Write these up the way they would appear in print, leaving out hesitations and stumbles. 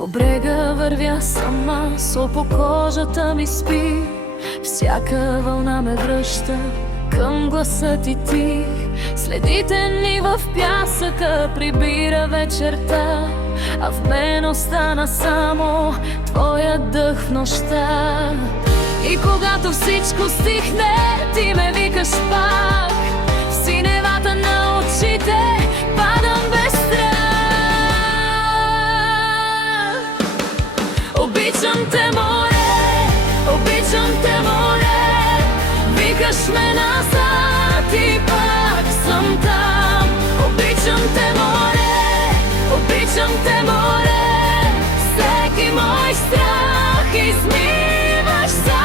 По брега вървя сама, сол по кожата ми спи. Всяка вълна ме връща към гласа ти тих. Следите ни в пясъка, прибира вечерта, а в мен остана само твоя дъх в нощта. И когато всичко стихне, ти ме викаш пак. В синевата на очите падам без страх. Обичам те, море, обичам те, море. Викаш ме назад и пак съм там. Обичам те, море, обичам те, море. Всеки мой страх измиваш сам.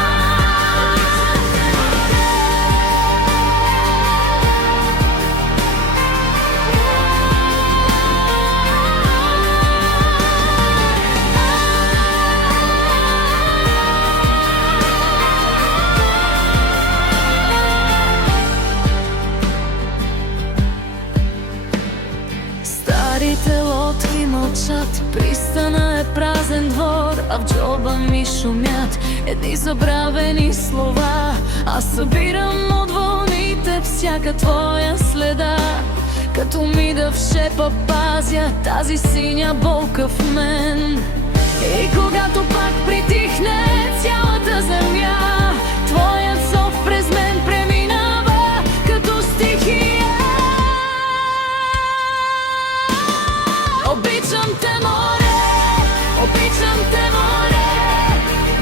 Старите лодки мълчат, пристана е празен двор, а в джоба ми шумят едни забравени слова. Аз събирам от вълните всяка твоя следа, като ми да в шепа пазя тази синя болка в мен. И когато пак притихне цялата земя, твоят зов през мен преминава като стихия. Обичам те, море, обичам те, море.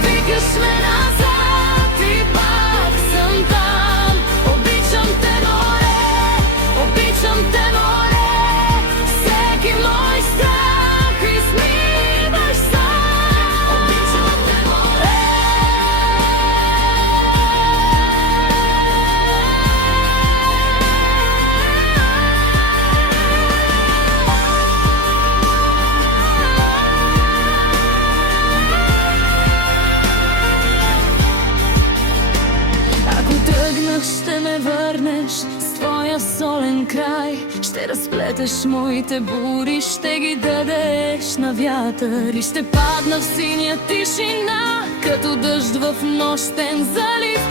Викаш ме назад и пак съм там. Обичам те, море, обичам те, море. Всеки мой страх измиваш сам. Обичам те, море. Ще ме върнеш с твоя солен край, ще разплетеш моите бури, ще ги дадеш на вятър и ще падна в синя тишина, като дъжд в нощен залив